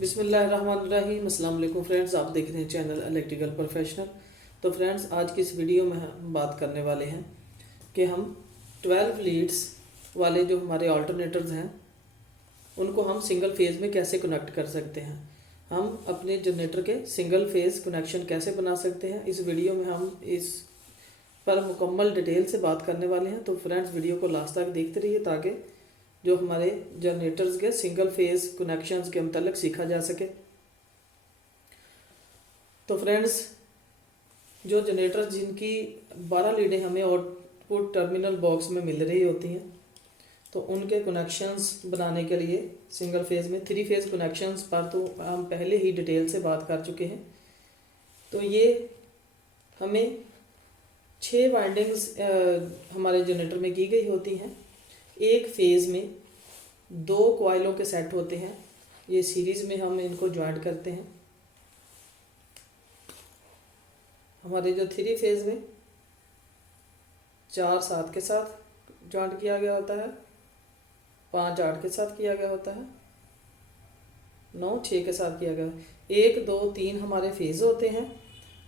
बिस्मिल्लाहिर्रहमानिर्रहीम। अस्सलाम वालेकुम फ्रेंड्स, आप देख रहे हैं चैनल इलेक्ट्रिकल प्रोफेशनल। तो फ्रेंड्स, आज की इस वीडियो में हम बात करने वाले हैं कि हम 12 लीड्स वाले जो हमारे ऑल्टरनेटर्स हैं उनको हम सिंगल फेज़ में कैसे कनेक्ट कर सकते हैं। हम अपने जनरेटर के सिंगल फेज़ कनेक्शन कैसे बना सकते हैं, इस वीडियो में हम इस पर मुकम्मल डिटेल से बात करने वाले हैं। तो फ्रेंड्स, वीडियो को लास्ट तक देखते रहिए ताकि जो हमारे जनरेटर्स के सिंगल फेज़ कनेक्शंस के मतलब सीखा जा सके। तो फ्रेंड्स, जो जनरेटर जिनकी 12 लीडें हमें आउटपुट टर्मिनल बॉक्स में मिल रही होती हैं, तो उनके कनेक्शंस बनाने के लिए सिंगल फेज़ में 3 फेज़ कनेक्शंस पर तो हम पहले ही डिटेल से बात कर चुके हैं। तो ये हमें 6 वाइंडिंग्स हमारे जनरेटर में की गई होती हैं। एक फेज़ में 2 कॉइलों के सेट होते हैं, ये सीरीज़ में हम इनको ज्वाइंट करते हैं। हमारे जो 3 फेज़ में 4 7 के साथ ज्वाइंट किया गया होता है, 5 8 के साथ किया गया होता है, 9 6 के साथ किया गया। 1 2 3 हमारे फेज़ होते हैं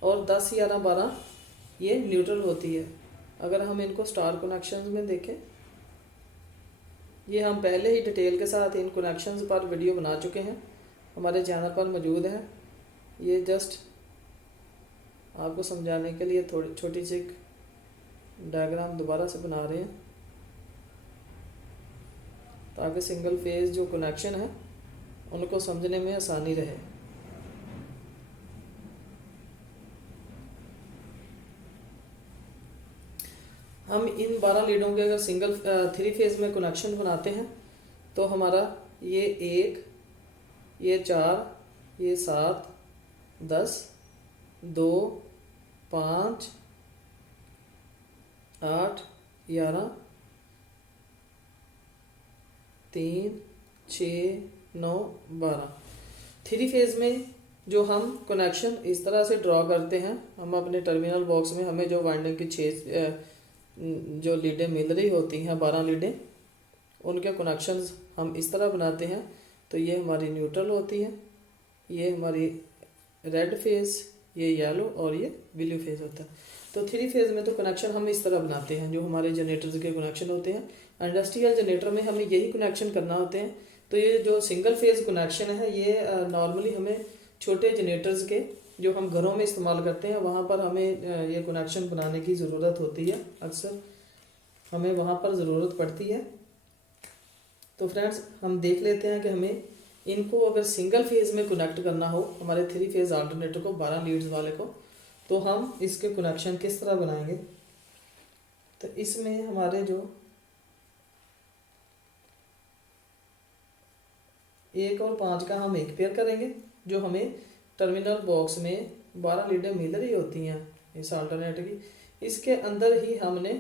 और 10 11 12 ये न्यूट्रल होती है। अगर हम इनको स्टार कनेक्शंस में देखें, ये हम पहले ही डिटेल के साथ इन कनेक्शंस पर वीडियो बना चुके हैं, हमारे चैनल पर मौजूद है। ये जस्ट आपको समझाने के लिए थोड़ी छोटी सी डायग्राम दोबारा से बना रहे हैं ताकि सिंगल फेज जो कनेक्शन है उनको समझने में आसानी रहे। हम इन 12 लीडों के अगर सिंगल 3 फेज़ में कनेक्शन बनाते हैं तो हमारा ये 1 ये 4 ये 7 10 2 5 8 11 3 6 9 12 3 फेज़ में जो हम कनेक्शन इस तरह से ड्रॉ करते हैं, हम अपने टर्मिनल बॉक्स में हमें जो वाइंडिंग की 6 जो लीडें मिल रही होती हैं, 12 लीडें, उनके कनेक्शंस हम इस तरह बनाते हैं। तो ये हमारी न्यूट्रल होती है, ये हमारी रेड फेज़, ये येलो और ये ब्लू फेज़ होता है। तो 3 फेज़ में तो कनेक्शन हम इस तरह बनाते हैं जो हमारे जनरेटर्स के कनेक्शन होते हैं। इंडस्ट्रियल जनरेटर में हमें यही कनेक्शन करना होते हैं। तो ये जो सिंगल फेज़ कनेक्शन है ये नॉर्मली हमें छोटे जनरेटर्स के जो हम घरों में इस्तेमाल करते हैं वहाँ पर हमें ये कनेक्शन बनाने की ज़रूरत होती है, अक्सर हमें वहाँ पर ज़रूरत पड़ती है। तो फ्रेंड्स, हम देख लेते हैं कि हमें इनको अगर सिंगल फेज़ में कनेक्ट करना हो हमारे 3 फेज़ अल्टरनेटर को 12 लीड्स वाले को, तो हम इसके कनेक्शन किस तरह बनाएंगे। तो इसमें हमारे जो 1 और 5 का हम एक पेयर करेंगे, जो हमें टर्मिनल बॉक्स में 12 लीडें मिल रही होती हैं इस अल्टरनेटर की, इसके अंदर ही हमने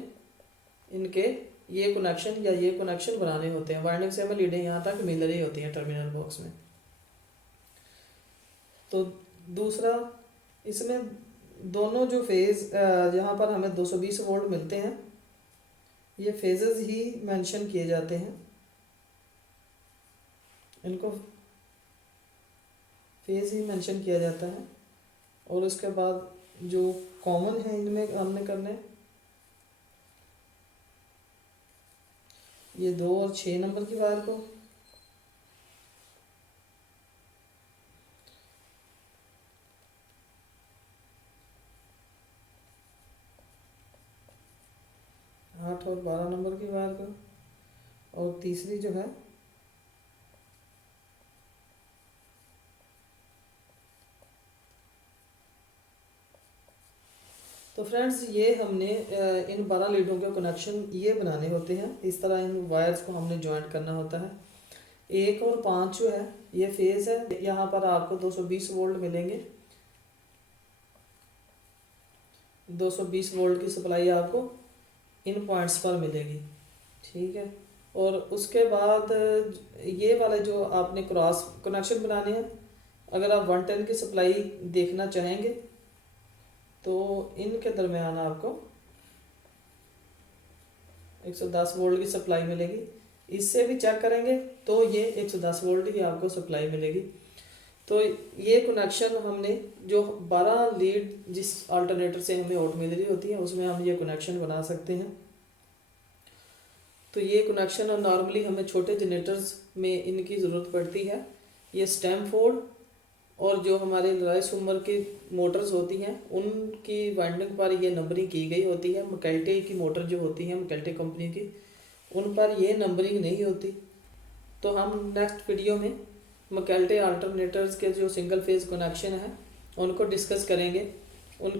इनके ये कनेक्शन या ये कनेक्शन बनाने होते हैं। वाइंडिंग से हमें लीडें यहाँ तक मिल रही होती हैं टर्मिनल बॉक्स में। तो दूसरा, इसमें दोनों जो फेज़ यहाँ पर हमें 220 वोल्ट मिलते हैं, ये फेजेस ही मेंशन किए जाते हैं, इनको फेज़ ही मेंशन किया जाता है। और उसके बाद जो कॉमन है इनमें हमने करने ये 2 और 6 नंबर की वायर को, आठ और 12 नंबर की वायर को, और तीसरी जो है तो फ्रेंड्स, ये हमने इन 12 लीडों के कनेक्शन ये बनाने होते हैं। इस तरह इन वायर्स को हमने ज्वाइंट करना होता है। 1 और 5 जो है ये फेज़ है, यहाँ पर आपको 220 वोल्ट मिलेंगे, 220 वोल्ट की सप्लाई आपको इन पॉइंट्स पर मिलेगी, ठीक है। और उसके बाद ये वाले जो आपने क्रॉस कनेक्शन बनाने हैं, अगर आप 110 की सप्लाई देखना चाहेंगे तो इनके दरमियान आपको 110 वोल्ट की सप्लाई मिलेगी। इससे भी चेक करेंगे तो ये 110 वोल्ट की आपको सप्लाई मिलेगी। तो ये कनेक्शन हमने जो 12 लीड जिस अल्टरनेटर से हमें आउट मिल रही होती है उसमें हम ये कनेक्शन बना सकते हैं। तो ये कनेक्शन नॉर्मली हमें छोटे जनरेटर्स में इनकी ज़रूरत पड़ती है। ये स्टैमफोर्ड और जो हमारे राइस उमर की मोटर्स होती हैं उनकी वाइंडिंग पर ये नंबरिंग की गई होती है। मैकेल्टे की मोटर जो होती है मैकेल्टे कंपनी की, उन पर ये नंबरिंग नहीं होती। तो हम नेक्स्ट वीडियो में मैकेल्टे अल्टरनेटर्स के जो सिंगल फेज कनेक्शन है उनको डिस्कस करेंगे।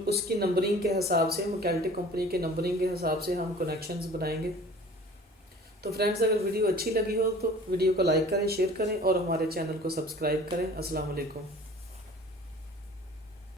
उसकी नंबरिंग के हिसाब से, मैकेल्टे कंपनी के नंबरिंग के हिसाब से हम कनेक्शंस बनाएंगे। तो फ्रेंड्स, अगर वीडियो अच्छी लगी हो तो वीडियो को लाइक करें, शेयर करें और हमारे चैनल को सब्सक्राइब करें। अस्सलाम वालेकुम।